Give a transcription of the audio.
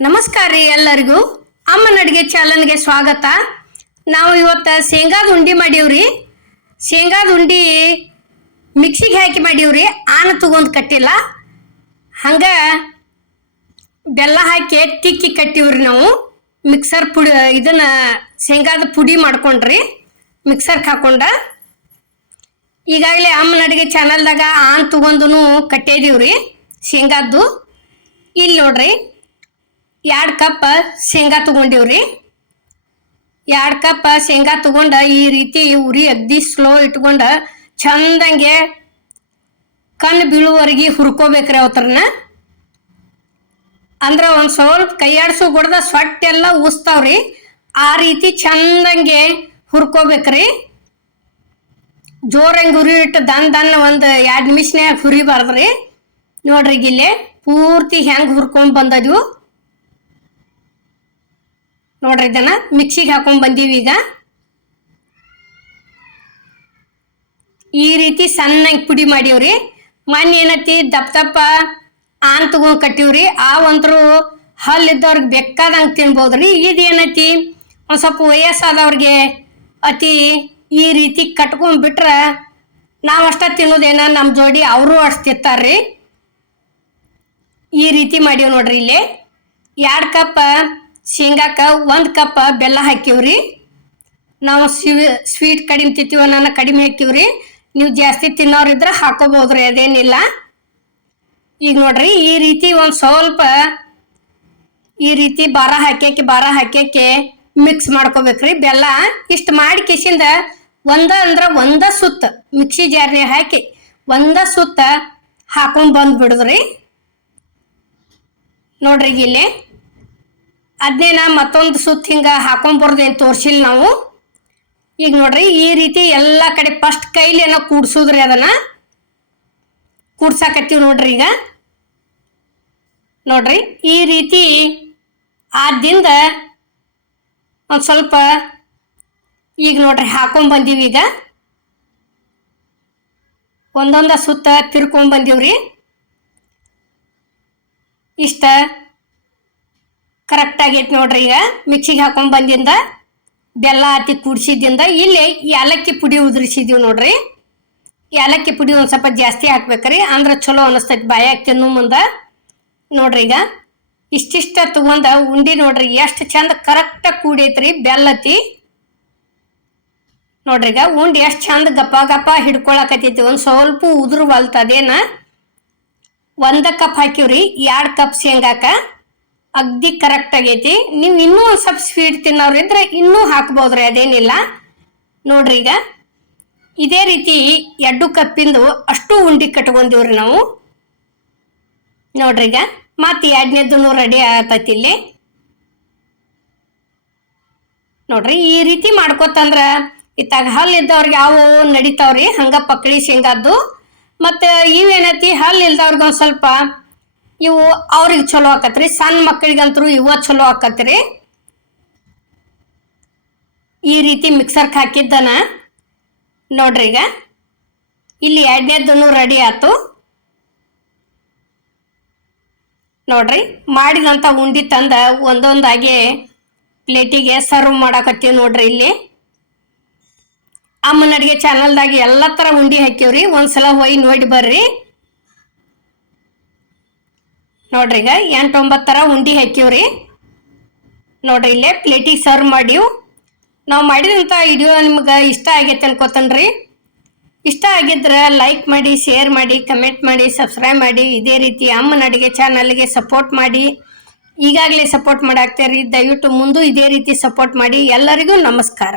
ನಮಸ್ಕಾರ ರೀ ಎಲ್ಲರಿಗೂ. ಅಮ್ಮನ ಅಡುಗೆ ಚಾನಲ್ಗೆ ಸ್ವಾಗತ. ನಾವು ಇವತ್ತು ಶೇಂಗಾದ ಉಂಡಿ ಮಾಡೀವ್ರಿ ಶೇಂಗಾದ ಉಂಡಿ ಮಿಕ್ಸಿಗೆ ಹಾಕಿ ಮಾಡೀವ್ರಿ ಆನ ತಗೊಂಡು ಕಟ್ಟಿಲ್ಲ. ಹಂಗೆ ಬೆಲ್ಲ ಹಾಕಿ ತಿಕ್ಕಿ ಕಟ್ಟಿವ್ರಿ ನಾವು. ಮಿಕ್ಸರ್ ಪುಡಿ ಇದನ್ನ ಶೇಂಗಾದ ಪುಡಿ ಮಾಡ್ಕೊಂಡ್ರಿ. ಮಿಕ್ಸರ್ಗೆ ಹಾಕೊಂಡ. ಈಗಾಗಲೇ ಅಮ್ಮನ ಅಡುಗೆ ಚಾನಲ್ದಾಗ ಆನ್ ತಗೊಂಡು ಕಟ್ಟಿದೀವ್ರಿ ಶೇಂಗಾದ್ದು. ಇಲ್ಲಿ ನೋಡ್ರಿ. ಎರಡು ಕಪ್ ಶೇಂಗಾ ತಗೊಂಡಿವ್ರಿ. ಎರಡು ಕಪ್ ಶೇಂಗಾ ತಗೊಂಡ ಈ ರೀತಿ ಉರಿ ಅಗ್ದಿ ಸ್ಲೋ ಇಟ್ಕೊಂಡ ಚಂದಂಗೆ ಕಣ್ಣು ಬೀಳುವವರೆಗೆ ಹುರ್ಕೋಬೇಕ್ರಿ ಅವತ್ರನ್ನ ಅಂದ್ರೆ ಒಂದು ಸ್ವಲ್ಪ ಕೈಯಾಡ್ಸು ಗುಡ್ದ ಸೊಟ್ಟೆಲ್ಲ ಉಸ್ತಾವ್ರಿ. ಆ ರೀತಿ ಚಂದಂಗೆ ಹುರ್ಕೋಬೇಕ್ರಿ. ಜೋರಂಗೆ ಉರಿ ಇಟ್ಟು ದನ್ ದನ್ ಒಂದು ಎರಡು ನಿಮಿಷನ್ಯಾಗ ಹುರಿಬಾರ್ದ್ರಿ. ನೋಡ್ರಿ ಇಲ್ಲಿ ಇಲ್ಲೇ ಪೂರ್ತಿ ಹೆಂಗೆ ಹುರ್ಕೊಂಡ್ ಬಂದದ್ವು. ನೋಡ್ರಿ ಇದನ್ನ ಮಿಕ್ಸಿಗೆ ಹಾಕೊಂಡ್ ಬಂದೀವಿ ಈಗ. ಈ ರೀತಿ ಸಣ್ಣಗೆ ಪುಡಿ ಮಾಡೀವ್ರಿ. ಮಣ್ಣು ಏನತಿ ದಪ್ಪ ದಪ್ಪ ಆನ್ ತಗೊಂಡ್ ಕಟ್ಟಿವ್ರಿ. ಆ ಒಂದ್ರು ಹಲ್ಲಿದ್ದವ್ರಿಗೆ ಬೇಕಾದಂಗೆ ತಿನ್ಬೋದ್ರಿ. ಇದೇನೈತಿ ಒಂದು ಸ್ವಲ್ಪ ವಯಸ್ಸಾದವ್ರಿಗೆ ಅತಿ ಈ ರೀತಿ ಕಟ್ಕೊಂಡ್ ಬಿಟ್ರ ನಾವು ಅಷ್ಟ ತಿನ್ನೋದೇನ ನಮ್ಮ ಜೋಡಿ ಅವರು ಅಷ್ಟು ಈ ರೀತಿ ಮಾಡೀವಿ ನೋಡ್ರಿ ಇಲ್ಲಿ. ಎರಡು ಕಪ್ ಶೇಂಗಾಕ ಒಂದು ಕಪ್ ಬೆಲ್ಲ ಹಾಕಿವ್ರಿ ನಾವು ಸ್ವೀ ಸ್ವೀಟ್ ಕಡಿಮೆ ತಿಂತೀವ ನಾನು ಕಡಿಮೆ ಹಾಕಿವ್ರಿ ನೀವು ಜಾಸ್ತಿ ತಿನ್ನೋರಿದ್ರೆ ಹಾಕೋಬೋದ್ರಿ ಅದೇನಿಲ್ಲ. ಈಗ ನೋಡ್ರಿ, ಈ ರೀತಿ ಒಂದು ಸ್ವಲ್ಪ ಈ ರೀತಿ ಬಾರ ಹಾಕ್ಯಾಕೆ ಬಾರ ಹಾಕ್ಯಾಕೆ ಮಿಕ್ಸ್ ಮಾಡ್ಕೋಬೇಕ್ರಿ. ಬೆಲ್ಲ ಇಷ್ಟು ಮಾಡಿ ಕಿಸಿಂದ ಒಂದ ಅಂದ್ರ ಒಂದ ಸುತ್ತ ಮಿಕ್ಸಿ ಜಾರ್ನಿ ಹಾಕಿ ಒಂದ ಸುತ್ತ ಹಾಕೊಂಡ್ ಬಂದ್ ಬಿಡುದ್ರಿ. ನೋಡ್ರಿ ಈಗ ಇಲ್ಲಿ ಅದನ್ನೇನ ಮತ್ತೊಂದು ಸುತ್ತ ಹಿಂಗ ಹಾಕೊಂಬರ್ದೇನು ತೋರ್ಸಿಲ್ಲ ನಾವು? ಈಗ ನೋಡ್ರಿ, ಈ ರೀತಿ ಎಲ್ಲ ಕಡೆ ಫಸ್ಟ್ ಕೈಲೇನ ಕೂಡ್ಸುದ್ರಿ ಅದನ್ನ. ಕೂಡ್ಸಾಕತ್ತೀವಿ ನೋಡ್ರಿ ಈಗ. ನೋಡ್ರಿ, ಈ ರೀತಿ ಆದಿಂದ ಒಂದು ಸ್ವಲ್ಪ ಈಗ ನೋಡ್ರಿ ಹಾಕೊಂಡ್ ಬಂದೀವಿ ಈಗ. ಒಂದೊಂದ ಸುತ್ತ ತಿರ್ಕೊಂಡ್ ಬಂದೀವ್ರಿ ಇಷ್ಟ ಕರೆಕ್ಟ್ ಆಗೈತಿ ನೋಡ್ರಿ ಈಗ. ಮಿಕ್ಸಿಗೆ ಹಾಕೊಂಡ್ ಬಂದಿಂದ ಬೆಲ್ಲ ಹಾಕಿ ಕುಡ್ಸಿದ್ದಿಂದ ಇಲ್ಲಿ ಏಲಕ್ಕಿ ಪುಡಿ ಉದುರಿಸಿದೀವಿ ನೋಡ್ರಿ. ಏಲಕ್ಕಿ ಪುಡಿ ಒಂದು ಸ್ವಲ್ಪ ಜಾಸ್ತಿ ಹಾಕ್ಬೇಕ್ರಿ. ಅಂದ್ರೆ ಚಲೋ ಅನಿಸ್ತೈತಿ ಬಾಯಾಗ ತಿನ್ನು ಮುಂದೆ. ನೋಡ್ರಿ ಈಗ. ಇಷ್ಟಿಷ್ಟ ತಗೊಂಡ ಉಂಡಿ ನೋಡ್ರಿ. ಎಷ್ಟು ಚಂದ ಕರೆಕ್ಟಾಗಿ ಕೂಡೈತ್ರಿ ಬೆಲ್ಲತಿ ನೋಡ್ರಿ ಈಗ ಉಂಡಿ ಎಷ್ಟು ಚಂದ ಗಪ್ಪ ಗಪ್ಪ ಹಿಡ್ಕೊಳಕತ್ತೈತಿ. ಒಂದು ಸ್ವಲ್ಪ ಉದುರು ಅದೇನ. ಒಂದ ಕಪ್ ಹಾಕಿವ್ರಿ. ಎರಡು ಕಪ್ ಶೇಂಗಾಕ. ಅಗ್ದಿ ಕರೆಕ್ಟ್ ಆಗೈತಿ. ನೀವು ಇನ್ನೂ ಒಂದು ಸ್ವಲ್ಪ ಸ್ವೀಟ್ ತಿನ್ನೋರು ಇದ್ರೆ ಇನ್ನೂ ಹಾಕ್ಬೋದ್ರಿ, ಅದೇನಿಲ್ಲ. ನೋಡ್ರಿ ಈಗ. ಇದೇ ರೀತಿ ಎರಡು ಕಪ್ಪಿಂದು ಅಷ್ಟು ಉಂಡಿ ಕಟ್ಕೊಂಡಿವ್ರಿ ನಾವು. ನೋಡ್ರಿ ಈಗ. ಮತ್ತೆ ಎರಡನೇದು ರೆಡಿ ಆಗತೈತಿ ಇಲ್ಲಿ. ನೋಡ್ರಿ, ಈ ರೀತಿ ಮಾಡ್ಕೊತಂದ್ರ ಇತ್ತಾಗ ಹಲ್ಲು ಇದ್ದವ್ರಿಗೆ ಯಾವ ನಡಿತಾವ್ರಿ? ಹಂಗ ಪಕ್ಳಿ ಶೇಂಗಾದ್ದು. ಮತ್ತು ಇವೇನೈತಿ? ಹಲ್ಲು ಇಲ್ದವ್ರಿಗೆ ಒಂದು ಸ್ವಲ್ಪ ಇವು ಅವ್ರಿಗೆ ಚಲೋ ಆಕತ್ರಿ. ಸಣ್ಣ ಮಕ್ಕಳಿಗಂತರೂ ಇವ ಚಲೋ ಆಕತ್ರಿ. ಈ ರೀತಿ ಮಿಕ್ಸರ್ಗೆ ಹಾಕಿದ್ದನ. ನೋಡ್ರಿ ಈಗ. ಇಲ್ಲಿ ಎರಡನೇದನ್ನು ರೆಡಿ ಆಯ್ತು ನೋಡ್ರಿ. ಮಾಡಿದಂಥ ಉಂಡಿ ತಂದ ಒಂದೊಂದಾಗಿ ಪ್ಲೇಟಿಗೆ ಸರ್ವ್ ಮಾಡಾಕತ್ತೀವಿ ನೋಡ್ರಿ ಇಲ್ಲಿ. ಅಮ್ಮನ ಅಡಿಗೆ ಚಾನಲ್ದಾಗ ಎಲ್ಲ ಥರ ಉಂಡಿ ಹಾಕಿವ್ರಿ ಒಂದ್ಸಲ ಹೋಗಿ ನೋಡಿ ಬರ್ರಿ. ನೋಡ್ರಿ ಈಗ ಎಂಟು ಒಂಬತ್ತು ಥರ ಉಂಡಿ ಹಾಕಿವ್ರಿ ನೋಡ್ರಿ ಇಲ್ಲೇ ಪ್ಲೇಟಿಗೆ ಸರ್ವ್ ಮಾಡಿವು ನಾವು ಮಾಡಿದಂಥ ವಿಡಿಯೋ ನಿಮ್ಗೆ ಇಷ್ಟ ಆಗೈತೆ ಅನ್ಕೋತನ್ರಿ. ಇಷ್ಟ ಆಗಿದ್ರೆ ಲೈಕ್ ಮಾಡಿ ಶೇರ್ ಮಾಡಿ ಕಮೆಂಟ್ ಮಾಡಿ ಸಬ್ಸ್ಕ್ರೈಬ್ ಮಾಡಿ. ಇದೇ ರೀತಿ ಅಮ್ಮನ ಅಡುಗೆ ಚಾನಲ್ಗೆ ಸಪೋರ್ಟ್ ಮಾಡಿ. ಈಗಾಗಲೇ ಸಪೋರ್ಟ್ ಮಾಡಾಕ್ತೀರಿ ದಯವಿಟ್ಟು ಮುಂದೂ ಇದೇ ರೀತಿ ಸಪೋರ್ಟ್ ಮಾಡಿ. ಎಲ್ಲರಿಗೂ ನಮಸ್ಕಾರ.